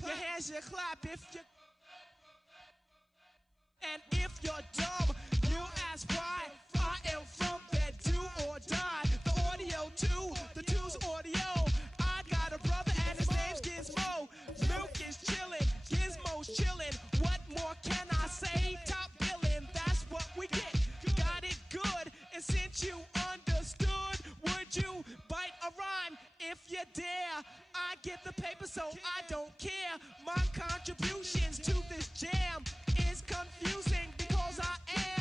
your hands, you clap if you. And if you're dumb, you ask why. I am from that do or die. The audio too, the two's audio. I got a brother and his name's Gizmo. Milk is chillin', Gizmo's chillin'. What more can I say? Top billin', that's what we get. Got it good, and since you understood, would you bite a rhyme if you dare? I get the paper, so I don't care. My contributions to this jam is confusing because I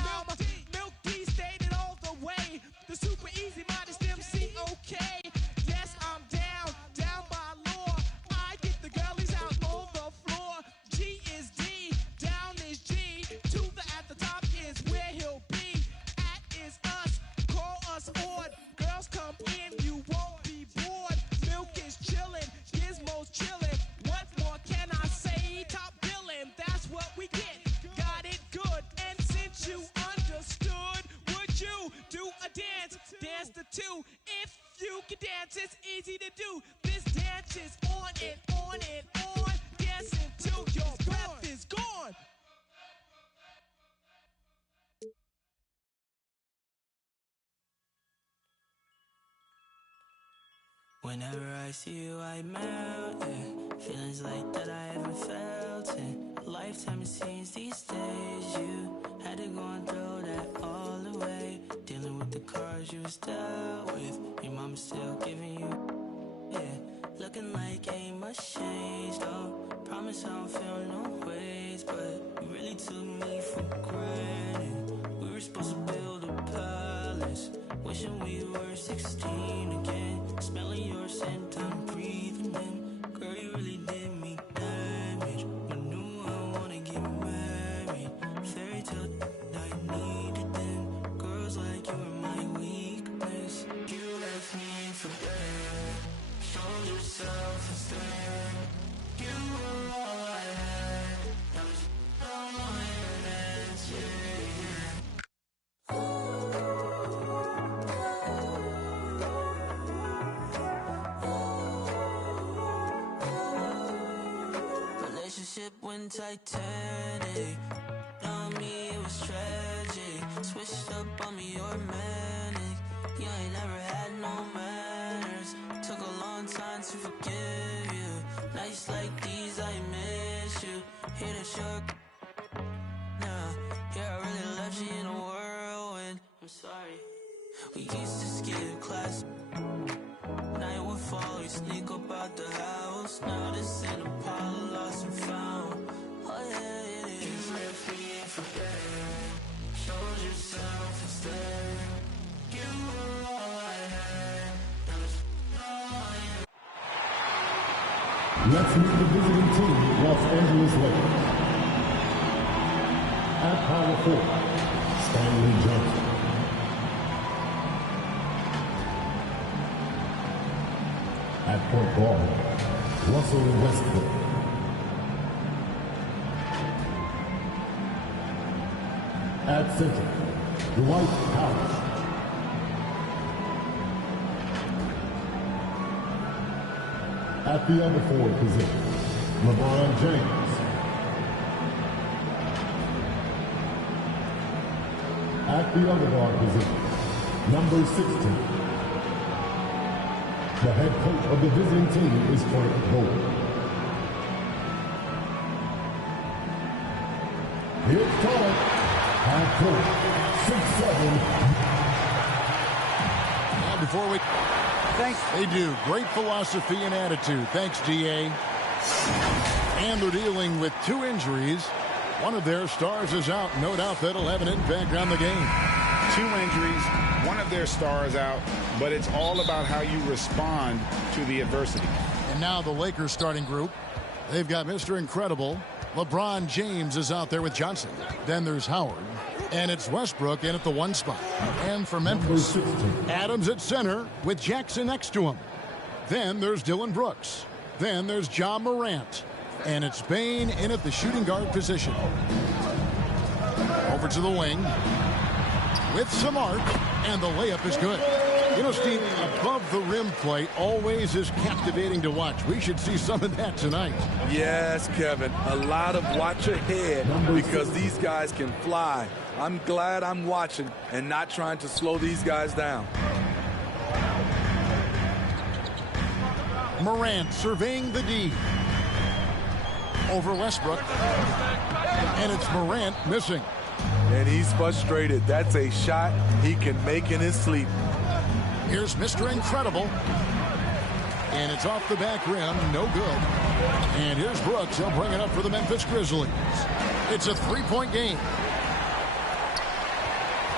am Milk D stated all the way. The super easy modest MC, okay. Yes, I'm down by law. I get the girlies out on the floor. G is D, down is G. To the at the top is where he'll be. At is us, call us odd. Girls come in, you won't be bored. Milk is chillin', Gizmo's chillin'. What more can I say? Top billin', that's what we get. Got it good, and since you understood, would you do a dance? Dance the two. If you can dance, it's easy to do. This dance is on and on and on. Dancing till your breath is gone. Whenever I see you, I melt it. Feelings like that I haven't felt in a lifetime, it seems these days. You had to go and throw that all away. Dealing with the cards you was dealt with. Your mama's still giving you, yeah. Looking like ain't much changed, though. Promise I don't feel no ways, but you really took me for granted. We were supposed to build a palace. Wishing we were 16 again. Smelling your scent, I'm breathing in. Girl, you really did me damage. I knew I wanna get married. Fairy tale I needed then. Girls like you are my weakness. You left me for dead. Showed yourself instead. You were all I had. Now it's all my hands, yeah. Relationship went Titanic. On me it was tragic. Switched up on me, you're manic. You ain't never had no manners. Took a long time to forgive you. Nights like these I miss you. Hear the shark. Nah, yeah, I really left you in a whirlwind. I'm sorry. We used to skip class. Night would fall, we sneak up out the house. Now this ain't Apollo lost and found. Oh yeah, it is. You left me for dead. Showed yourself instead. You were all I had. Now it's all I had. Let's meet the visiting team, Los Angeles Lakers. At power forward, Stanley Johnson. At point guard, Russell Westbrook. At center, Dwight Howard. At the other forward position, LeBron James. At the other guard position, number 16. The head coach of the visiting team is Frank Vogel. Here's time. Half court, 6-7. Now before we... Thanks. They do. Great philosophy and attitude. Thanks, GA. And they're dealing with 2 injuries. One of their stars is out. No doubt that'll have an impact on the game. 2 injuries, one of their stars out, but it's all about how you respond to the adversity. And now the Lakers starting group. They've got Mr. Incredible. LeBron James is out there with Johnson. Then there's Howard. And it's Westbrook in at the 1 spot. And for Memphis, Adams at center with Jackson next to him. Then there's Dylan Brooks. Then there's Ja Morant. And it's Bane in at the shooting guard position. Over to the wing with Smart, and the layup is good. You know, Steve, above the rim play always is captivating to watch. We should see some of that tonight. Yes, Kevin. A lot of watch ahead because these guys can fly. I'm glad I'm watching and not trying to slow these guys down. Morant surveying the D. Over Westbrook. And it's Morant missing. And he's frustrated. That's a shot he can make in his sleep. Here's Mr. Incredible. And it's off the back rim. No good. And here's Brooks. He'll bring it up for the Memphis Grizzlies. It's a three-point game.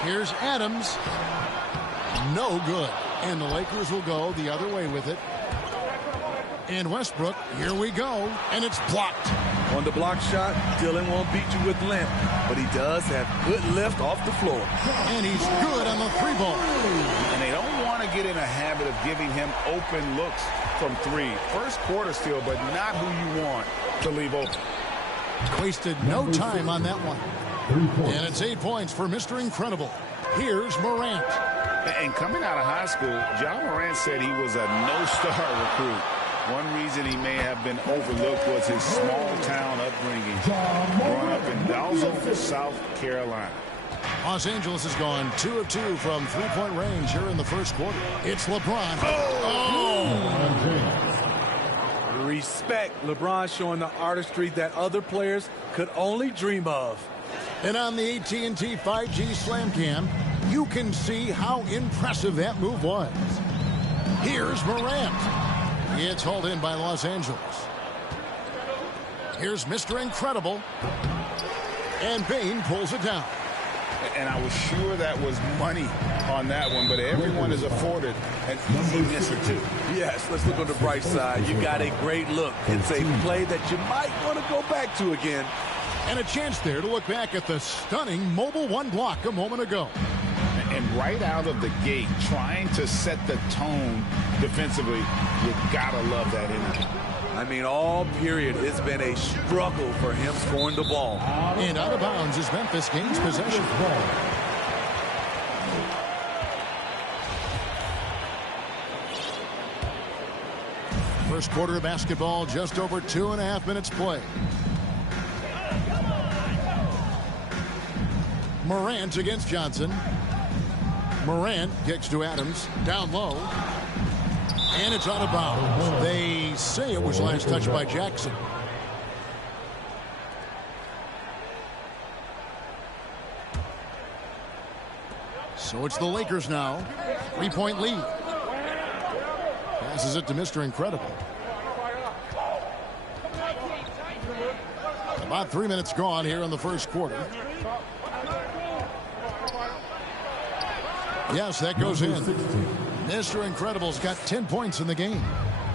Here's Adams. No good. And the Lakers will go the other way with it. And Westbrook, here we go. And it's blocked. On the block shot, Dylan won't beat you with length, but he does have good lift off the floor. And he's good on the three ball. And they don't want to get in a habit of giving him open looks from three. First quarter still, but not who you want to leave open. Wasted no time on that one. And it's 8 points for Mr. Incredible. Here's Morant. And coming out of high school, John Morant said he was a no-star recruit. One reason he may have been overlooked was his small-town upbringing, growing up in Dalzell, South Carolina. Los Angeles has gone 2 of 2 from three-point range here in the first quarter. It's LeBron. Respect. LeBron showing the artistry that other players could only dream of. And on the AT&T 5G Slam Cam, you can see how impressive that move was. Here's Morant. It's hauled in by Los Angeles. Here's Mr. Incredible. And Bane pulls it down. And I was sure that was money on that one, but everyone is afforded an easy miss or two. Yes, let's look on the bright side. You got a great look. It's a play that you might want to go back to again. And a chance there to look back at the stunning Mobile One block a moment ago. And right out of the gate, trying to set the tone defensively, you gotta love that energy. I mean, all period, it's been a struggle for him scoring the ball. And out of bounds as Memphis gains possession. First quarter of basketball, just over 2.5 minutes play. Morant against Johnson. Morant kicks to Adams, down low. And it's out of bounds. They say it was last touched by Jackson. So it's the Lakers now. 3-point lead. Passes it to Mr. Incredible. About 3 minutes gone here in the first quarter. Yes, that goes in. Mr. Incredible's got 10 points in the game.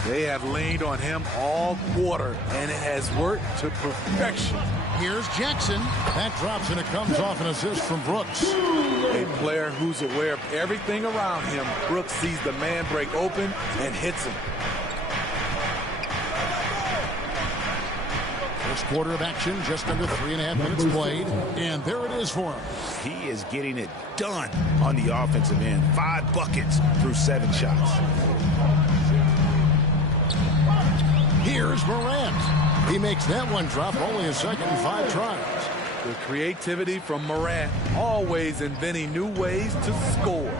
They have leaned on him all quarter, and it has worked to perfection. Here's Jackson. That drops, and it comes off an assist from Brooks. A player who's aware of everything around him. Brooks sees the man break open and hits him. First quarter of action, just under 3.5 minutes played. And there it is for him. He is getting it done on the offensive end. 5 buckets through 7 shots. Here's Morant. He makes that one drop, only a second in 5 tries. The creativity from Morant, always inventing new ways to score.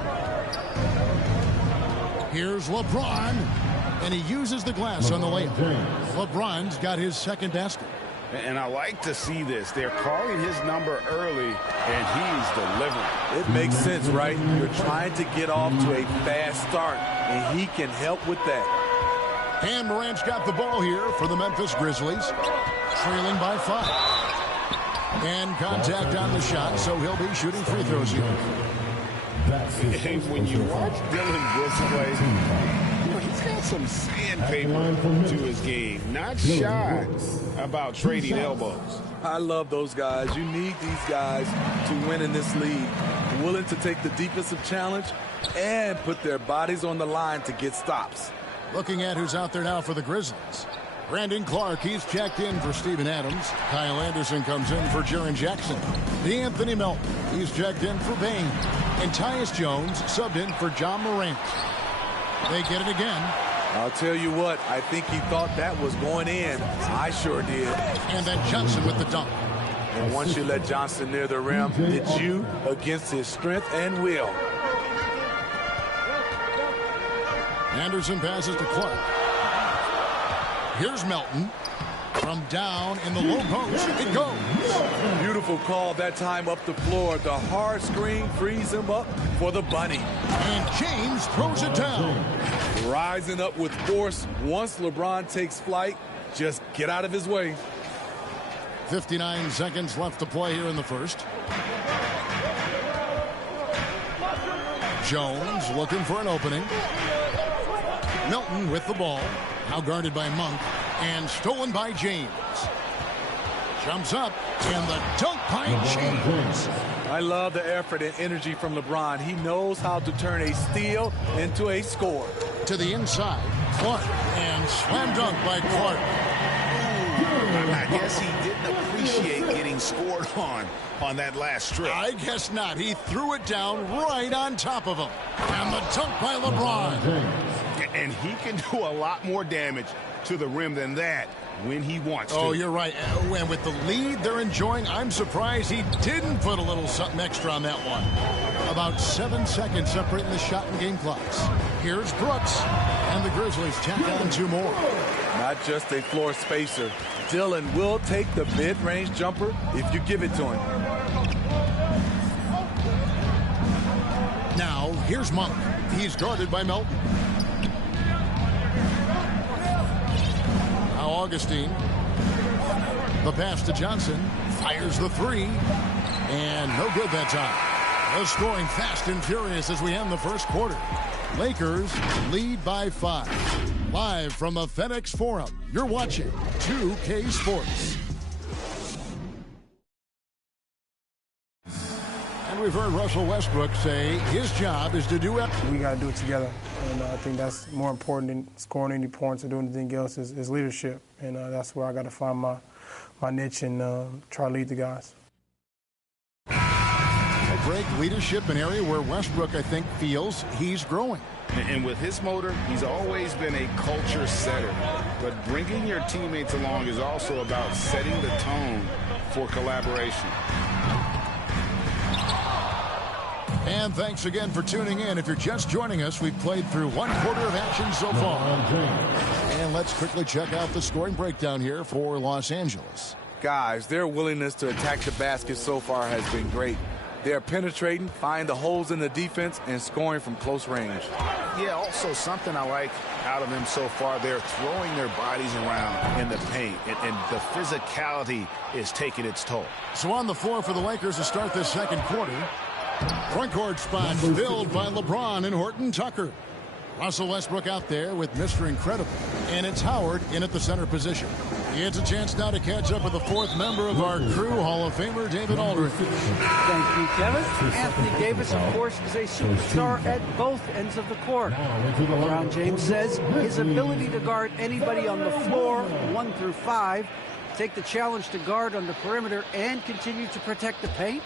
Here's LeBron. And he uses the glass on the layup. LeBron's got his second basket. And I like to see this. They're calling his number early, and he's delivering. It makes sense, right? You're trying to get off to a fast start, and he can help with that. And Morant's got the ball here for the Memphis Grizzlies, trailing by 5. And contact on the shot, so he'll be shooting free throws here. And when you watch Dylan Brooks play, he's got some sandpaper to his game. Not shy about trading elbows. I love those guys. You need these guys to win in this league. Willing to take the defensive challenge and put their bodies on the line to get stops. Looking at who's out there now for the Grizzlies. Brandon Clark, he's checked in for Steven Adams. Kyle Anderson comes in for Jaren Jackson. DeAnthony Melton, he's checked in for Bane. And Tyus Jones subbed in for John Morant. They get it again. I'll tell you what, I think he thought that was going in. I sure did. And then Johnson with the dunk. And once you let Johnson near the rim, it's you against his strength and will. Anderson passes to Clark. Here's Melton. From down in the low post, it goes. Beautiful call that time up the floor. The hard screen frees him up for the bunny. And James throws it down. Rising up with force. Once LeBron takes flight, just get out of his way. 59 seconds left to play here in the first. Jones looking for an opening. Melton with the ball. Now guarded by Monk. And stolen by James. Jumps up, and the dunk by James. I love the effort and energy from LeBron. He knows how to turn a steal into a score. To the inside, Clark, and slam dunk by Clark. I guess he didn't appreciate getting scored on that last strip. I guess not. He threw it down right on top of him. And the dunk by LeBron. And he can do a lot more damage to the rim than that when he wants to. Oh, you're right. And with the lead they're enjoying, I'm surprised he didn't put a little something extra on that one. About 7 seconds separating the shot and game clocks. Here's Brooks. And the Grizzlies tack on 2 more. Not just a floor spacer. Dillon will take the mid-range jumper if you give it to him. Now, here's Monk. He's guarded by Melton. Now Augustine. The pass to Johnson. Fires the 3. And no good that time. The scoring fast and furious as we end the first quarter. Lakers lead by 5. Live from the FedEx Forum, you're watching 2K Sports. And we've heard Russell Westbrook say his job is to do it. We got to do it together. And I think that's more important than scoring any points or doing anything else is leadership. And that's where I got to find my niche and try to lead the guys. Great leadership, an area where Westbrook, I think, feels he's growing. And with his motor, he's always been a culture setter. But bringing your teammates along is also about setting the tone for collaboration. And thanks again for tuning in. If you're just joining us, we've played through 1 quarter of action so far. And let's quickly check out the scoring breakdown here for Los Angeles. Guys, their willingness to attack the basket so far has been great. They're penetrating, finding the holes in the defense, and scoring from close range. Yeah, also something I like out of them so far, they're throwing their bodies around in the paint, and the physicality is taking its toll. So on the floor for the Lakers to start this second quarter. Front court spot filled by LeBron and Horton Tucker. Russell Westbrook out there with Mr. Incredible. And it's Howard in at the center position. It's a chance now to catch up with the 4th member of our crew, Hall of Famer David Aldridge. Thank you, Kevin. Anthony Davis, of course, is a superstar at both ends of the court. LeBron James says his ability to guard anybody on the floor, 1 through 5, take the challenge to guard on the perimeter and continue to protect the paint,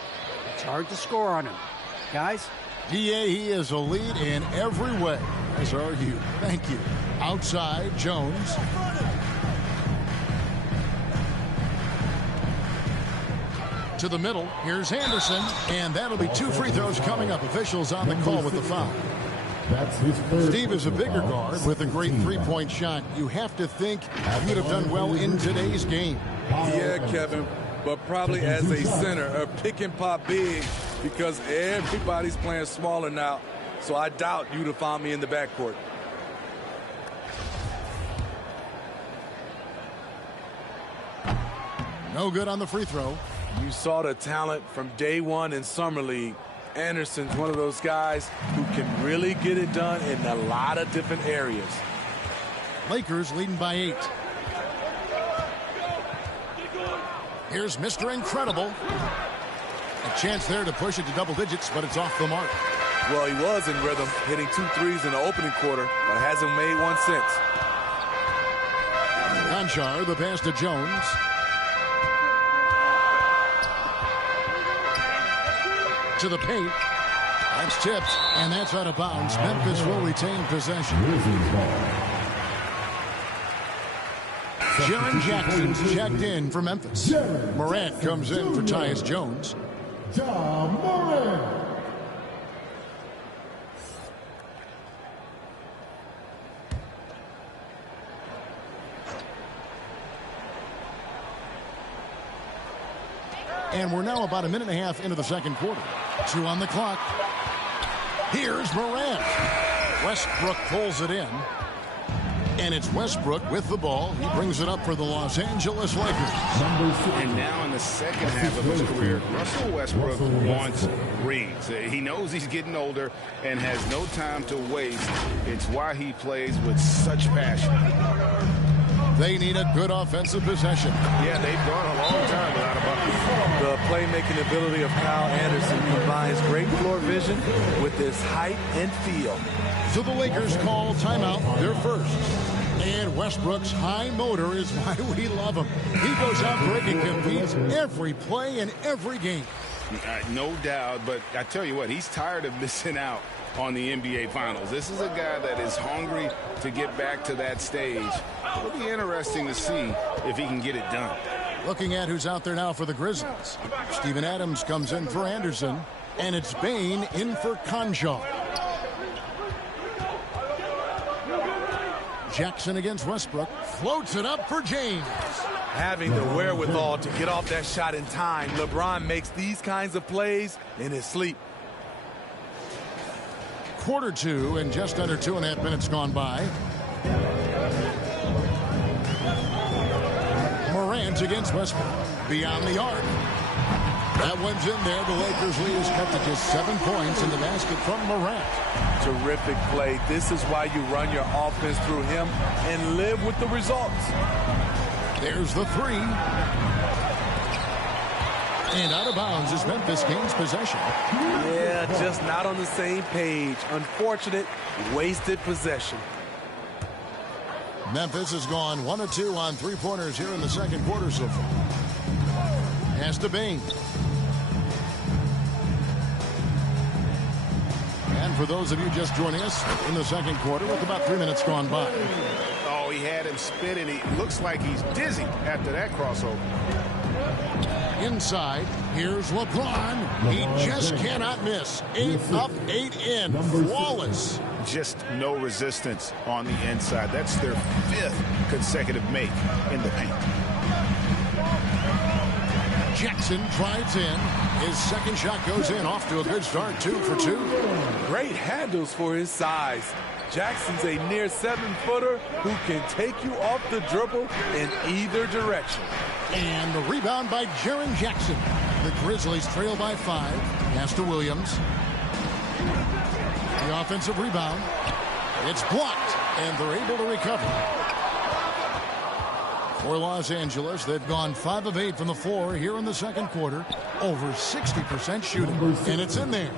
it's hard to score on him. Guys? DA, he is a lead in every way. As are you. Thank you. Outside, Jones. To the middle, here's Anderson, and that'll be 2 free throws coming up. Officials on the call with the foul. Steve is a bigger guard with a great three-point shot. You have to think he would have done well in today's game. Yeah, Kevin, but probably as a center, a pick and pop big, because everybody's playing smaller now, so I doubt you'd have found me in the backcourt. No good on the free throw. You saw the talent from day one in Summer League. Anderson's one of those guys who can really get it done in a lot of different areas. Lakers leading by 8. Here's Mr. Incredible. A chance there to push it to double digits, but it's off the mark. Well, he was in rhythm, hitting 2 threes in the opening quarter, but hasn't made one since. Conchar, the pass to Jones. To the paint. That's tipped, and that's out of bounds. Memphis will retain possession. Jaren Jackson's checked in for Memphis. Morant comes in for Tyus Jones. Ja Morant. And we're now about a minute and a half into the second quarter. 2 on the clock. Here's Morant. Westbrook pulls it in. And it's Westbrook with the ball. He brings it up for the Los Angeles Lakers. And now in the second half of his career, Russell Westbrook wants rings. He knows he's getting older and has no time to waste. It's why he plays with such passion. They need a good offensive possession. Yeah, they've gone a long time without a bucket. The playmaking ability of Kyle Anderson combines great floor vision with his height and feel. So the Lakers call timeout, their first. And Westbrook's high motor is why we love him. He goes out there and competes every play in every game. No doubt, but I tell you what, he's tired of missing out on the NBA Finals. This is a guy that is hungry to get back to that stage. It'll be interesting to see if he can get it done. Looking at who's out there now for the Grizzlies. Steven Adams comes in for Anderson, and it's Bane in for Conjal. Jackson against Westbrook, floats it up for James. Having the wherewithal to get off that shot in time, LeBron makes these kinds of plays in his sleep. Quarter 2 and just under 2.5 minutes gone by. Morant against Westbrook. Beyond the arc. That one's in there. The Lakers lead is cut to just 7 points in the basket from Morant. Terrific play. This is why you run your offense through him and live with the results. There's the 3. And out of bounds as Memphis gains possession. Yeah, just not on the same page. Unfortunate, wasted possession. Memphis has gone 1 of 2 on 3-pointers here in the second quarter so far. Pass to Bane. And for those of you just joining us in the second quarter with about 3 minutes gone by. Oh, he had him spinning. He looks like he's dizzy after that crossover. Inside, here's LeBron. He just cannot miss. 8 up, 8 in. Flawless. Just no resistance on the inside. That's their 5th consecutive make in the paint. Jackson drives in. His second shot goes in. Off to a good start. 2 for 2. Great handles for his size. Jackson's a near 7-footer who can take you off the dribble in either direction. And the rebound by Jaren Jackson. The Grizzlies trail by 5. Pass to Williams. The offensive rebound. It's blocked, and they're able to recover. For Los Angeles, they've gone 5 of 8 from the floor here in the second quarter. Over 60% shooting, and it's in there.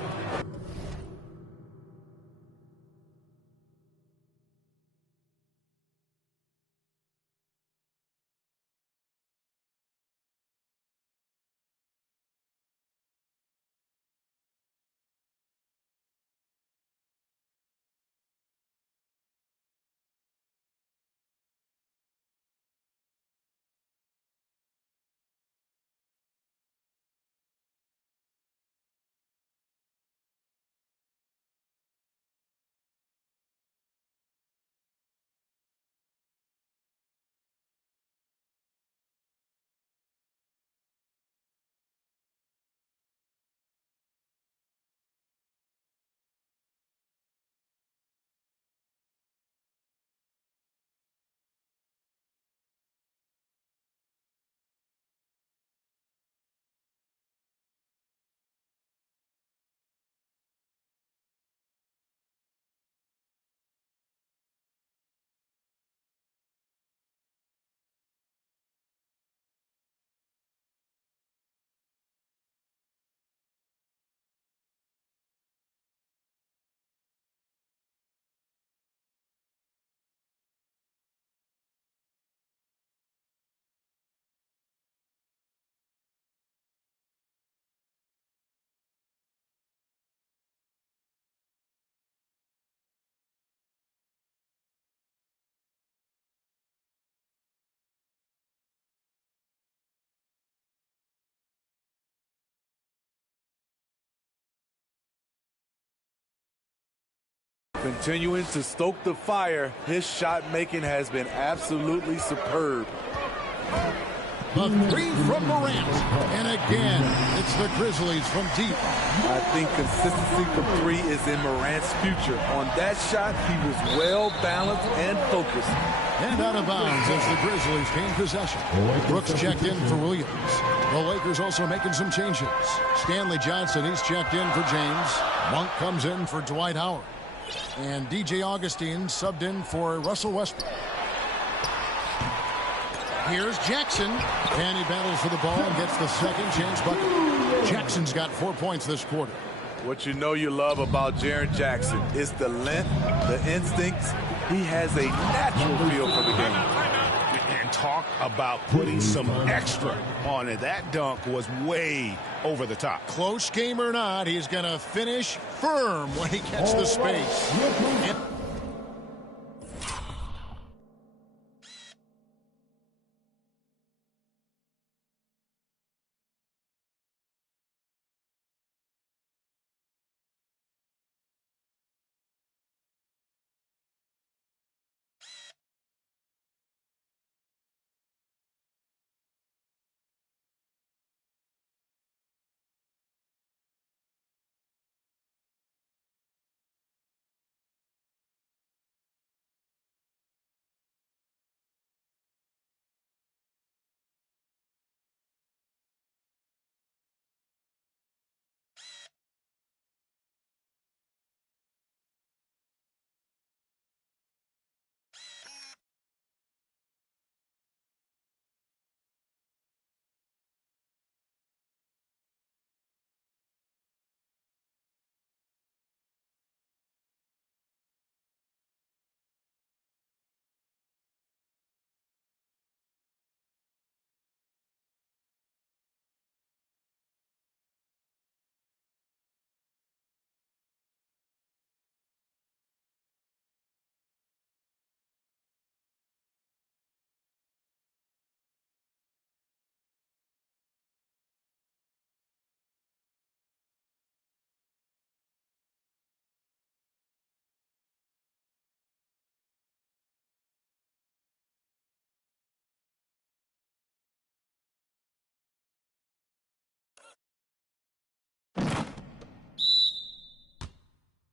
Continuing to stoke the fire, his shot making has been absolutely superb. The three from Morant. And again, it's the Grizzlies from deep. I think consistency from three is in Morant's future. On that shot, he was well balanced and focused. And out of bounds as the Grizzlies gain possession. Brooks checked in for Williams. The Lakers also making some changes. Stanley Johnson, he's checked in for James. Monk comes in for Dwight Howard. And DJ Augustine subbed in for Russell Westbrook. Here's Jackson. And he battles for the ball and gets the second chance bucket. Jackson's got 4 points this quarter. What you know you love about Jaren Jackson is the length, the instincts. He has a natural feel for the game. And talk about putting some extra on it. That dunk was way over the top. Close game or not, he's going to finish firm when he gets the space.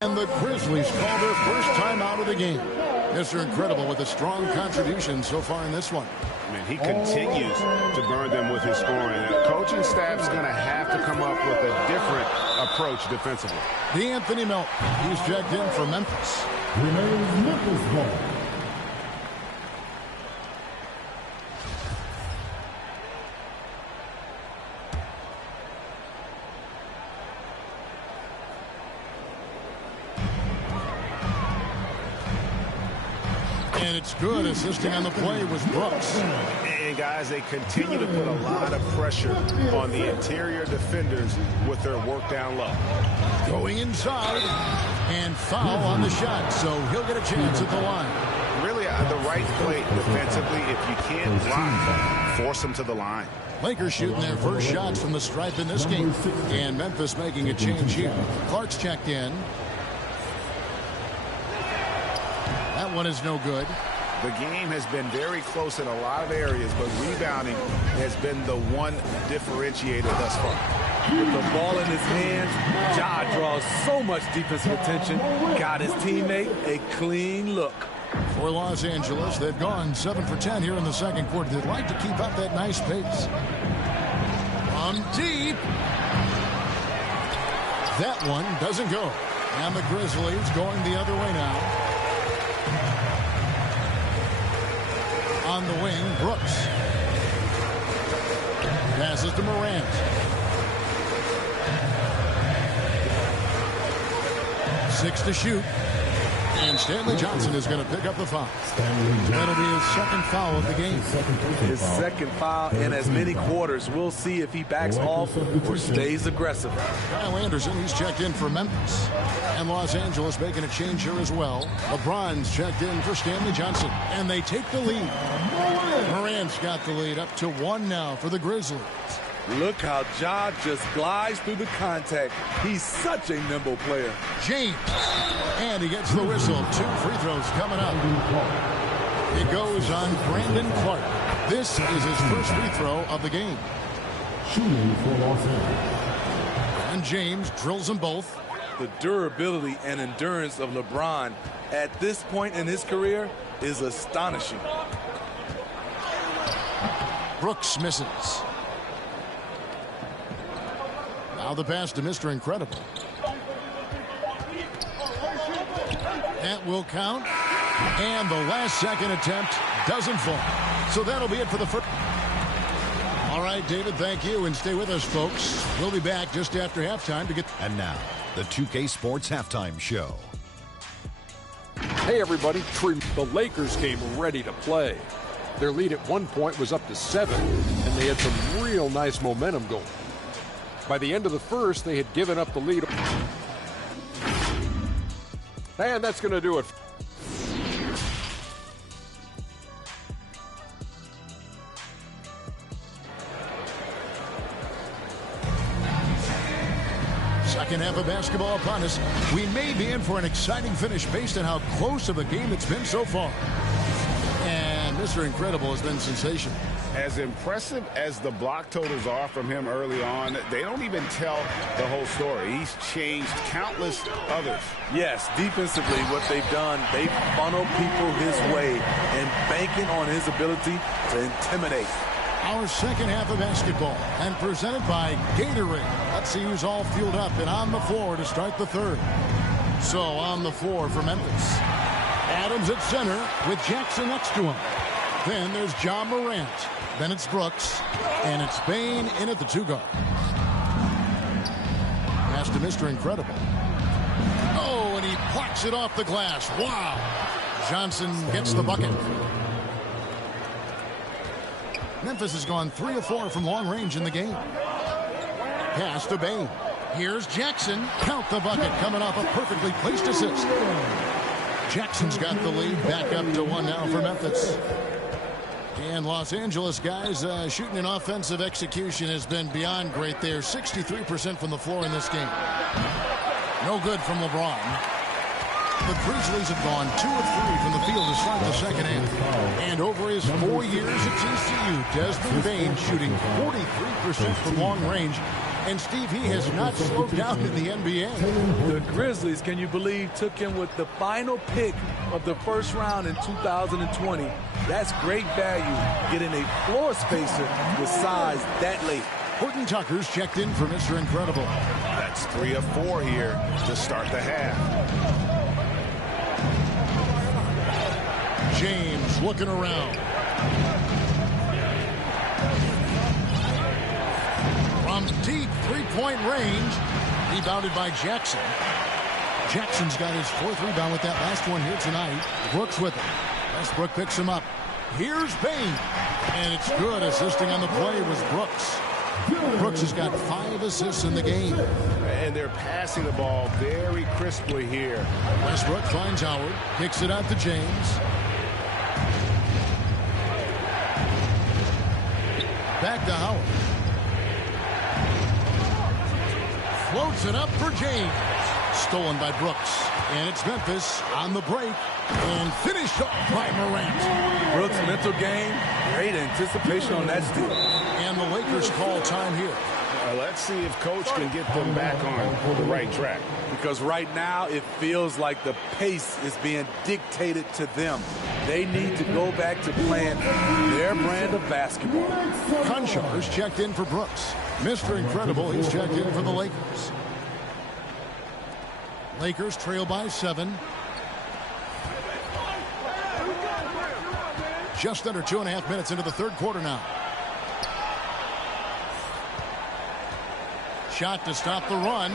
And the Grizzlies call their first time out of the game. Mr. Incredible with a strong contribution so far in this one. Man, he continues to burn them with his scoring. The coaching staff's going to have to come up with a different approach defensively. D'Anthony Melton, he's checked in for Memphis. Remains Memphis ball. And it's good. Assisting on the play was Brooks. And guys, they continue to put a lot of pressure on the interior defenders with their work down low. Going inside and foul on the shot, so he'll get a chance at the line. Really, the right play defensively. If you can't block, force them to the line. Lakers shooting their first shots from the stripe in this game. And Memphis making a change here. Clark's checked in. That one is no good. The game has been very close in a lot of areas, but rebounding has been the one differentiator thus far. With the ball in his hands, Ja draws so much defensive attention. Got his teammate a clean look. For Los Angeles, they've gone 7 for 10 here in the second quarter. They'd like to keep up that nice pace. From deep. That one doesn't go. And the Grizzlies going the other way now. On the wing, Brooks. Passes to Morant. Six to shoot. And Stanley Johnson is going to pick up the foul. That'll be his second foul of the game. His second foul in as many quarters. We'll see if he backs off or stays aggressive. Kyle Anderson, he's checked in for Memphis. And Los Angeles making a change here as well. LeBron's checked in for Stanley Johnson. And they take the lead. Morant's got the lead up to 1 now for the Grizzlies. Look how Ja just glides through the contact. He's such a nimble player. James. And he gets the whistle. 2 free throws coming up. It goes on Brandon Clark. This is his first free throw of the game. Shooting for Los Angeles. And James drills them both. The durability and endurance of LeBron at this point in his career is astonishing. Brooks misses. Now the pass to Mr. Incredible. That will count. And the last second attempt doesn't fall. So that'll be it for the first. All right, David, thank you. And stay with us, folks. We'll be back just after halftime to get. And now, the 2K Sports Halftime Show. Hey, everybody. The Lakers came ready to play. Their lead at one point was up to 7, and they had some real nice momentum going. By the end of the first, they had given up the lead. And that's going to do it. Second half of basketball upon us. We may be in for an exciting finish based on how close of a game it's been so far. And Mr. Incredible has been sensational. As impressive as the block totals are from him early on, they don't even tell the whole story. He's changed countless others. Yes, defensively, what they've done, they've funneled people his way and banking on his ability to intimidate. Our second half of basketball and presented by Gatorade. Let's see who's all fueled up and on the floor to start the third. So on the floor for Memphis. Adams at center with Jackson next to him. Then there's Ja Morant. Then it's Brooks. And it's Bane in at the 2 guard. Pass to Mr. Incredible. Oh, and he plucks it off the glass. Wow. Johnson gets the bucket. Memphis has gone 3 of 4 from long range in the game. Pass to Bane. Here's Jackson. Count the bucket coming off a perfectly placed assist. Jackson's got the lead back up to 1 now for Memphis. And Los Angeles guys shooting an offensive execution has been beyond great. They're 63% from the floor in this game. No good from LeBron. The Grizzlies have gone 2 of 3 from the field to start the second half. And over his 4 years at TCU, Desmond Bane shooting 43% from long range. And Steve, he has not slowed down in the NBA. The Grizzlies, can you believe, took him with the final pick of the first round in 2020. That's great value, getting a floor spacer with size that late. Horton Tucker's checked in for Mr. Incredible. That's 3 of 4 here to start the half. James looking around. From deep three-point range, rebounded by Jackson. Jackson's got his 4th rebound with that last one here tonight. Brooks with it. Westbrook picks him up. Here's Bane. And it's good. Assisting on the play was Brooks. Brooks has got 5 assists in the game. And they're passing the ball very crisply here. Westbrook finds Howard. Kicks it out to James. Back to Howard. Floats it up for James. Stolen by Brooks. And it's Memphis on the break. And finished off by Morant. Brooks' mental game. Great anticipation on that steal. And the Lakers call time here. Let's see if Coach can get them back on the right track. Because right now it feels like the pace is being dictated to them. They need to go back to playing their brand of basketball. Conchars checked in for Brooks. Mr. Incredible, he's checked in for the Lakers. Lakers trail by 7. Just under 2.5 minutes into the third quarter now. Shot to stop the run.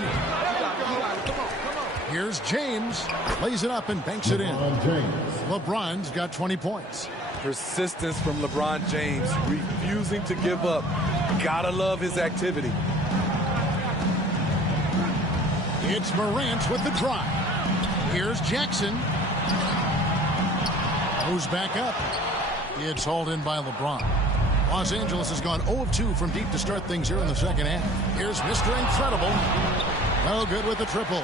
Here's James. Lays it up and banks it in. LeBron's got 20 points. Persistence from LeBron James. Refusing to give up. Gotta love his activity. It's Morant with the drive. Here's Jackson. Goes back up. It's hauled in by LeBron. Los Angeles has gone 0 of 2 from deep to start things here in the second half. Here's Mr. Incredible. No good with the triple.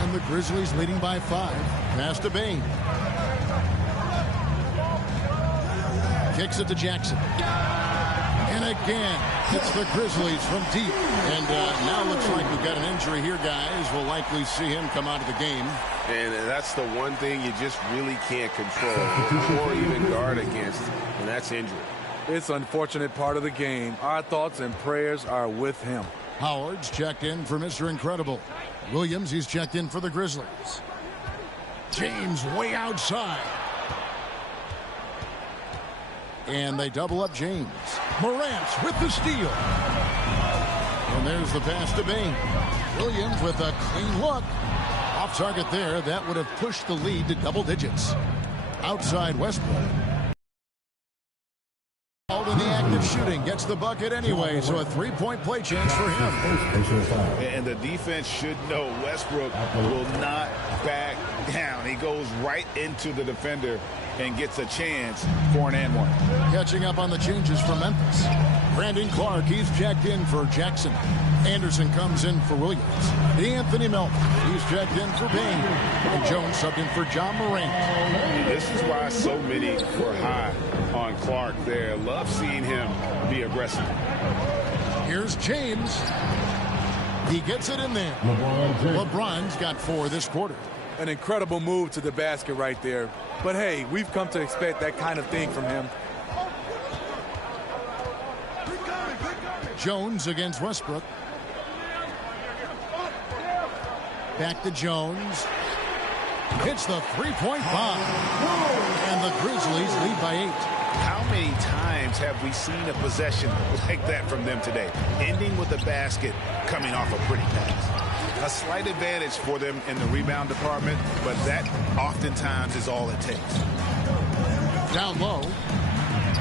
And the Grizzlies leading by 5. Pass to Bane. Kicks it to Jackson. And again, it's the Grizzlies from deep. And now looks like we've got an injury here, guys. We'll likely see him come out of the game. And that's the one thing you just really can't control or even guard against, and that's injury. It's an unfortunate part of the game. Our thoughts and prayers are with him. Howard's checked in for Mr. Incredible. Williams, he's checked in for the Grizzlies. James way outside. And they double up James. Morant with the steal. And there's the pass to Bane. Williams with a clean look. Off target there. That would have pushed the lead to double digits. Outside Westbrook. In the act of shooting, gets the bucket anyway, so a three-point play chance for him. And the defense should know Westbrook will not back down. He goes right into the defender and gets a chance for an and one. Catching up on the changes for Memphis. Brandon Clark, he's checked in for Jackson. Anderson comes in for Williams. Anthony Melton, he's checked in for Bane. And Jones subbed in for John Morant. This is why so many were high on Clark there. Love seeing him be aggressive. Here's James. He gets it in there. LeBron's got 4 this quarter. An incredible move to the basket right there. But hey, we've come to expect that kind of thing from him. Jones against Westbrook. Back to Jones. Hits the three-point bomb. And the Grizzlies lead by 8. How many times have we seen a possession like that from them today? Ending with a basket, coming off a pretty pass. A slight advantage for them in the rebound department, but that oftentimes is all it takes. Down low.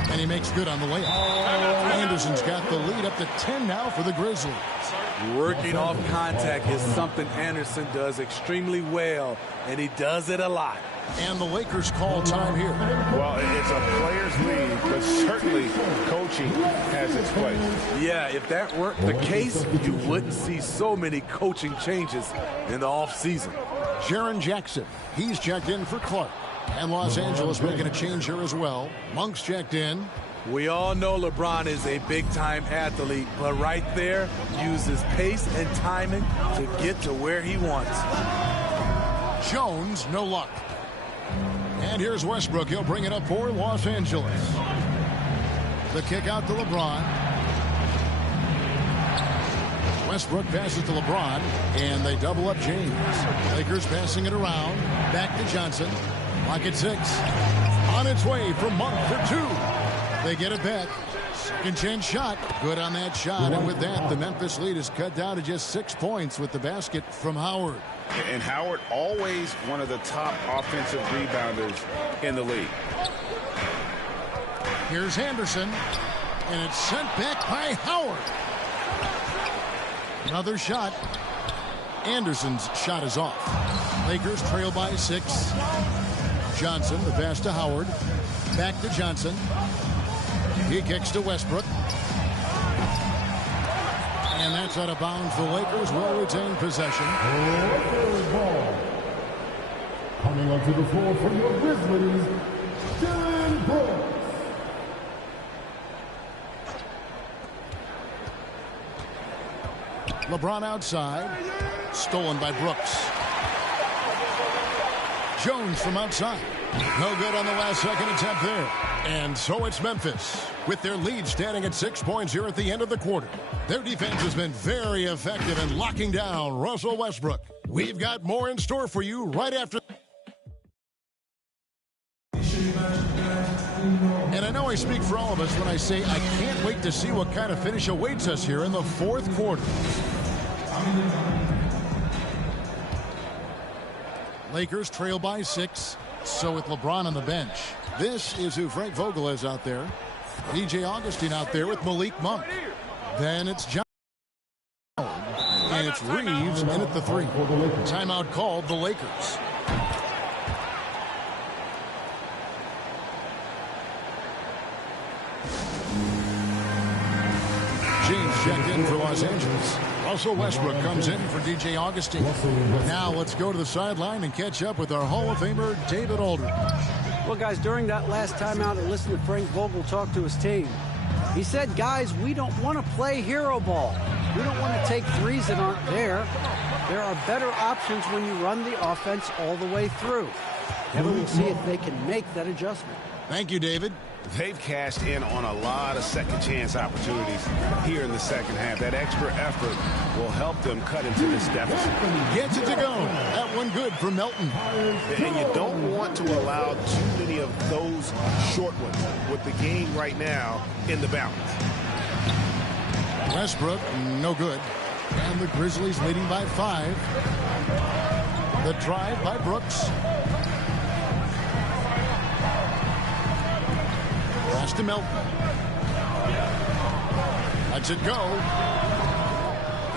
And he makes good on the layup. Anderson's got the lead up to 10 now for the Grizzlies. Working off contact is something Anderson does extremely well, and he does it a lot. And the Lakers call time here. Well, it's a player's league, but certainly coaching has its place. Yeah, if that weren't the case, you wouldn't see so many coaching changes in the offseason. Jaren Jackson, he's checked in for Clark. And Los Angeles making a change here as well. Monk's checked in. We all know LeBron is a big-time athlete, but right there, uses pace and timing to get to where he wants. Jones, no luck. And here's Westbrook. He'll bring it up for Los Angeles. The kick out to LeBron. Westbrook passes to LeBron, and they double up James. Lakers passing it around. Back to Johnson. Lock at 6. On its way from Monk for 2. They get it back. Second chance shot. Good on that shot. And with that, the Memphis lead is cut down to just 6 points with the basket from Howard. And Howard, always one of the top offensive rebounders in the league. Here's Anderson. And it's sent back by Howard. Another shot. Anderson's shot is off. Lakers trail by 6. Johnson, the pass to Howard. Back to Johnson. He kicks to Westbrook. And that's out of bounds. The Lakers will retain possession. Ball. Coming onto the floor for your Grizzlies, Dillon Brooks. LeBron outside. Stolen by Brooks. Jones from outside. No good on the last second attempt there. And so it's Memphis with their lead standing at 6 points here at the end of the quarter. Their defense has been very effective in locking down Russell Westbrook. We've got more in store for you right after. And I know I speak for all of us when I say I can't wait to see what kind of finish awaits us here in the fourth quarter. Lakers trail by 6. So with LeBron on the bench, this is who Frank Vogel is out there. DJ Augustine out there with Malik Monk. Then it's John. And it's Reeves in at the 3. Timeout called the Lakers. checked in for Los Angeles. Russell Westbrook comes in for DJ Augustine. Now let's go to the sideline and catch up with our Hall of Famer, David Aldridge. Well, guys, during that last timeout, I listened to Frank Vogel talk to his team. He said, guys, we don't want to play hero ball. We don't want to take threes that aren't there. There are better options when you run the offense all the way through. Kevin will see if they can make that adjustment. Thank you, David. They've cashed in on a lot of second-chance opportunities here in the second half. That extra effort will help them cut into this deficit. Gets it to go. That one good for Melton. And you don't want to allow too many of those short ones with the game right now in the balance. Westbrook, no good. And the Grizzlies leading by 5. The drive by Brooks. Pass to Melton. Lets it go.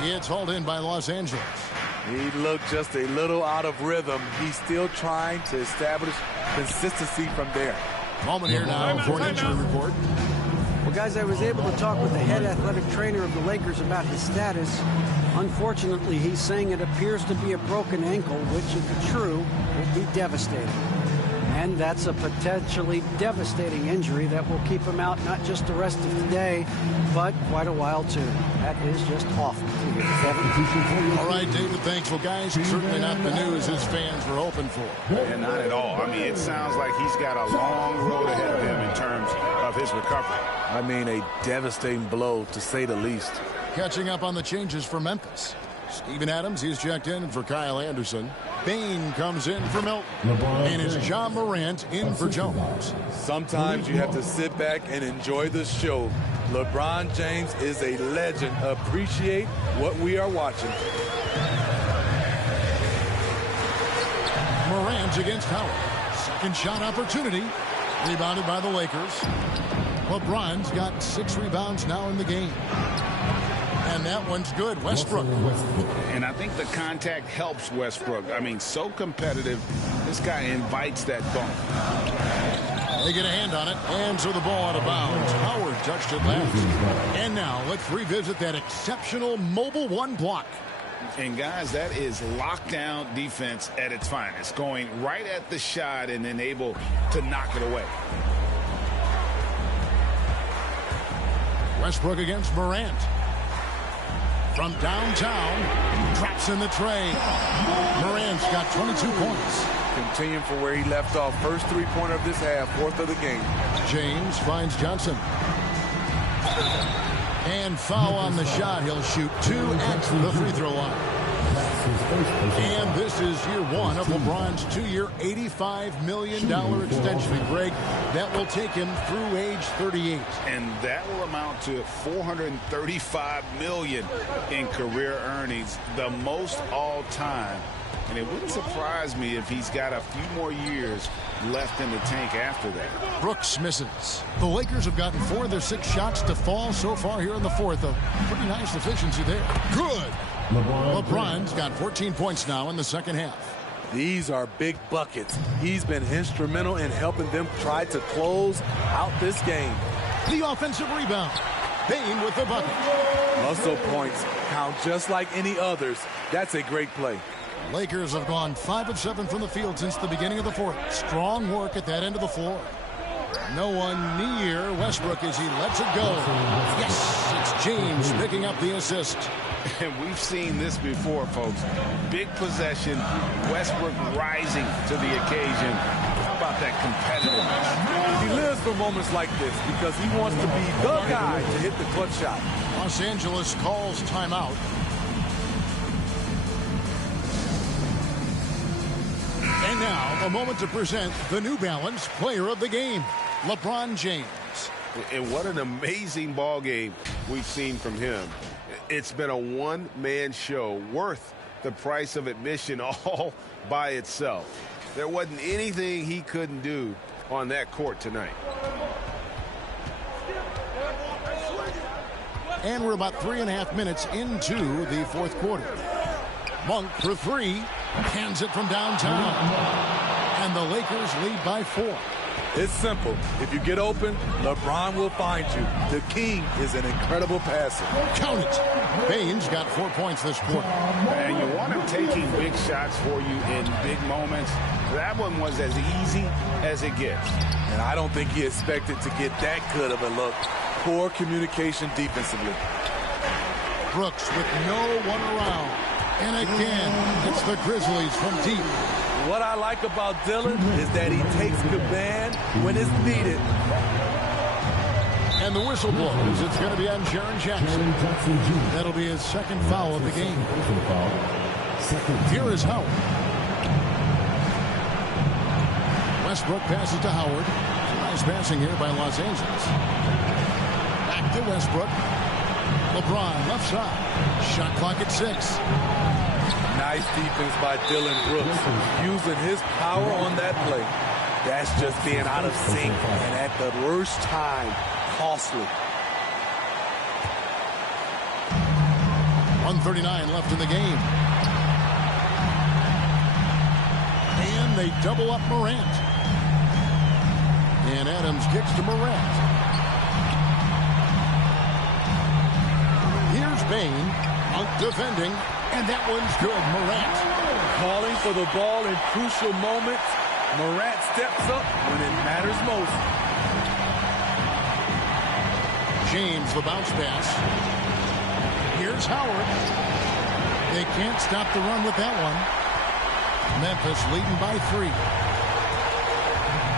It's hauled in by Los Angeles. He looked just a little out of rhythm. He's still trying to establish consistency from there. Moment here now for an injury report. Well, guys, I was able to talk with the head athletic trainer of the Lakers about his status. Unfortunately, he's saying it appears to be a broken ankle, which, if true, would be devastating. And that's a potentially devastating injury that will keep him out not just the rest of the day, but quite a while, too. That is just awful to hear. Kevin? All right, David, thanks. Well, guys, certainly not the news his fans were hoping for. Yeah, not at all. I mean, it sounds like he's got a long road ahead of him in terms of his recovery. I mean, a devastating blow, to say the least. Catching up on the changes for Memphis. Steven Adams, he's checked in for Kyle Anderson. Bane comes in for Melton. And is John Morant in for Jones. Sometimes you have to sit back and enjoy the show. LeBron James is a legend. Appreciate what we are watching. Morant against Howard. Second shot opportunity. Rebounded by the Lakers. LeBron's got 6 rebounds now in the game. And that one's good. Westbrook. And I think the contact helps Westbrook. I mean, so competitive. This guy invites that bump. They get a hand on it. And so the ball out of bounds. Howard touched it last. And now let's revisit that exceptional mobile one block. And, guys, that is lockdown defense at its finest. Going right at the shot and then able to knock it away. Westbrook against Morant. From downtown, traps in the tray. Morant's got 22 points. Continuing from where he left off. First three-pointer of this half, 4th of the game. James finds Johnson. And foul on the shot. He'll shoot 2 at the free throw line. And this is year 1 of LeBron's 2-year, $85 million extension, Greg. That will take him through age 38. And that will amount to $435 million in career earnings, the most all time. And it wouldn't surprise me if he's got a few more years left in the tank after that. Brooks misses. The Lakers have gotten 4 of their 6 shots to fall so far here in the 4th. A pretty nice efficiency there. Good. LeBron's got 14 points now in the second half. These are big buckets. He's been instrumental in helping them try to close out this game. The offensive rebound. Bane with the bucket. Muscle points count just like any others. That's a great play. Lakers have gone 5 of 7 from the field since the beginning of the 4th. Strong work at that end of the floor. No one near Westbrook as he lets it go. Yes, it's James picking up the assist. And we've seen this before, folks. Big possession, Westbrook rising to the occasion. How about that competitiveness? He lives for moments like this because he wants to be the guy to hit the clutch shot. Los Angeles calls timeout. And now, a moment to present the New Balance Player of the Game, LeBron James. And what an amazing ball game we've seen from him. It's been a one-man show worth the price of admission all by itself. There wasn't anything he couldn't do on that court tonight. And we're about 3.5 minutes into the 4th quarter. Monk for 3. Hands it from downtown. And the Lakers lead by 4. It's simple. If you get open, LeBron will find you. The king is an incredible passer. Count it. Baines got 4 points this quarter. And you want him taking big shots for you in big moments. That one was as easy as it gets. And I don't think he expected to get that good of a look. Poor communication defensively. Brooks with no one around. And again, it's the Grizzlies from deep. What I like about Dillon is that he takes command when it's needed. And the whistle blows. It's going to be on Jaren Jackson. That'll be his second foul of the game. Here is Howard. Westbrook passes to Howard. Nice passing here by Los Angeles. Back to Westbrook. LeBron left side. Shot clock at 6. Nice defense by Dillon Brooks, using his power on that play. That's just being out of sync and at the worst time, costly. 1:39 left in the game. And they double up Morant. And Adams kicks to Morant. Here's Bane defending, and that one's good. Morant calling for the ball in crucial moments. Morant steps up when it matters most. James, the bounce pass. Here's Howard. They can't stop the run with that one. Memphis leading by 3.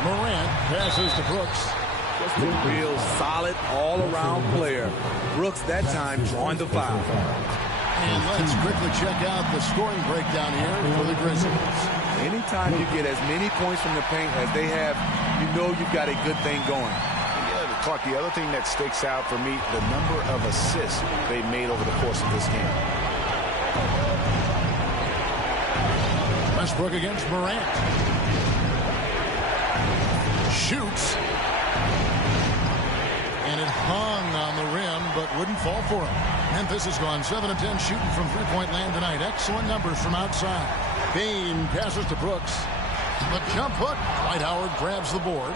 Morant passes to Brooks. Just a real solid all-around player. Brooks that time drawing the foul. And let's quickly check out the scoring breakdown here for the Grizzlies. Anytime you get as many points from the paint as they have, you know you've got a good thing going. Yeah, Clark, the other thing that sticks out for me, the number of assists they made over the course of this game. Westbrook against Morant. Shoots. And it hung on the rim, but wouldn't fall for him. Memphis has gone 7 of 10 shooting from three-point land tonight. Excellent numbers from outside. Bane passes to Brooks. The jump hook. Dwight Howard grabs the board.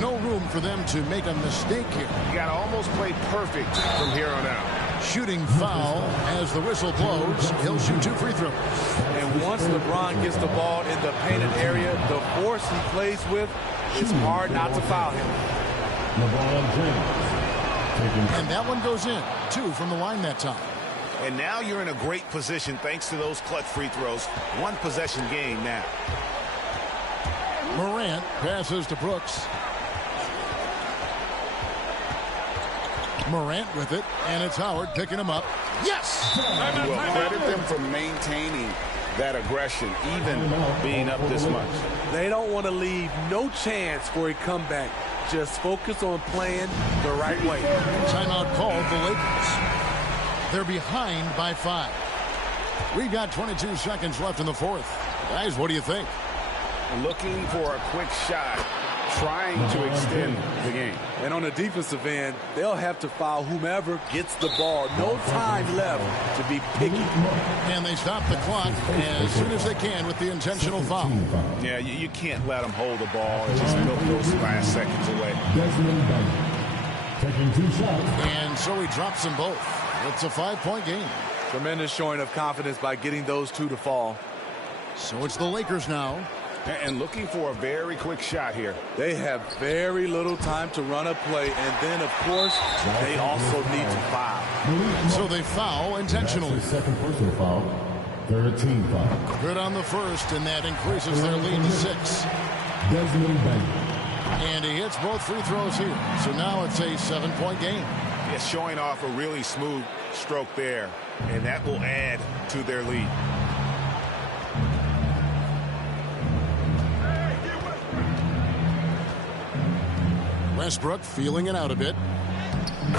No room for them to make a mistake here. You got to almost play perfect from here on out. Shooting foul as the whistle blows. He'll shoot 2 free throws. And once LeBron gets the ball in the painted area, the force he plays with, it's hard not to foul him. And that one goes in. 2 from the line that time. And now you're in a great position thanks to those clutch free throws. 1 possession game now. Morant passes to Brooks. Morant with it, and it's Howard picking him up. Yes! Well, credit them for maintaining that aggression, even being up this much. They don't want to leave no chance for a comeback. Just focus on playing the right way. Timeout called the Lakers. They're behind by 5. We've got 22 seconds left in the 4th. Guys, what do you think? Looking for a quick shot, trying to extend the game. And on the defensive end, they'll have to foul whomever gets the ball. No time left to be picky. And they stop the clock as soon as they can with the intentional foul. Yeah, you can't let them hold the ball and just milk those last seconds away. Taking 2 shots. And so he drops them both. It's a 5-point game. Tremendous showing of confidence by getting those 2 to fall. So it's the Lakers now. And looking for a very quick shot here. They have very little time to run a play, and then, of course, they also need to foul. So they foul intentionally. Second personal foul. 13 foul. Good on the first, and that increases their lead to 6. Desmond Bane. And he hits both free throws here. So now it's a 7-point game. Yeah, showing off a really smooth stroke there, and that will add to their lead. Westbrook feeling it out a bit.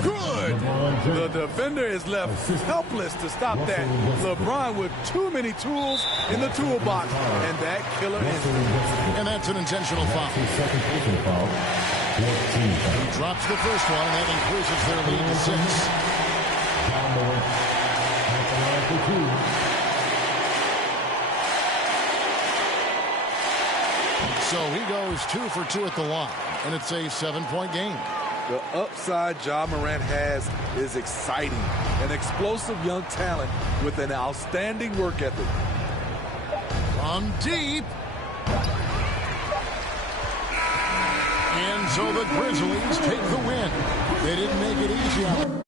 Good. The defender is left helpless to stop that. LeBron with too many tools in the toolbox. And that killer instinct. And that's an intentional foul. Second personal foul. 14 foul. He drops the first one, and that increases their lead to 6. At the line for 2. So he goes 2 for 2 at the line, and it's a 7-point game. The upside Ja Morant has is exciting. An explosive young talent with an outstanding work ethic. From deep. And so the Grizzlies take the win. They didn't make it easy on them.